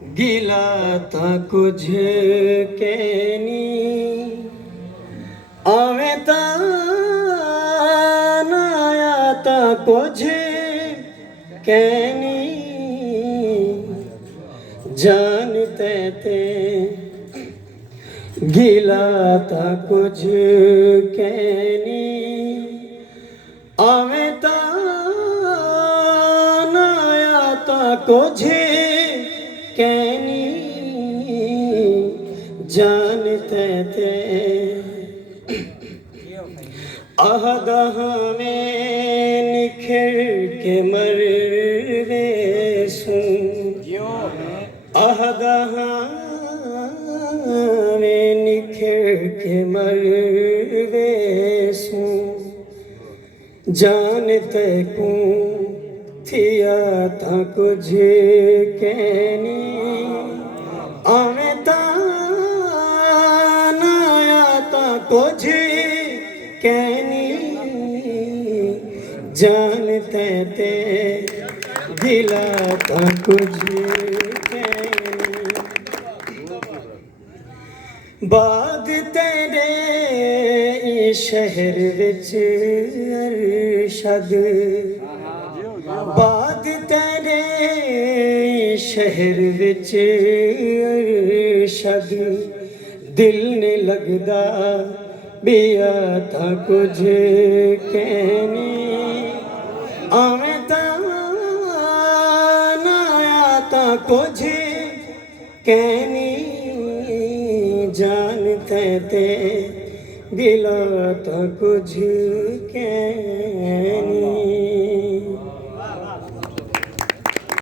गिला था कुछ कहनी आवे ता नाया था कुछ कहनी जानते थे गिला था कुछ कहनी आवे ता नाया था कुछ कहनी जानते थे अहदह में निखर के मरवे अहदह में निखर के मरवे जानते को थिया था कुछ कहनी आवे ता नाया ता कुछ कहनी जानते थे गिला था कुछ कहनी बाद तेरे शहर विच अरशद बाद तेरे शहर विच अरशद दिल ने लगदा बिया था कुछ कहनी आवे ता नाया था कुछ कहनी जानते थे गिला था कुछ कहनी।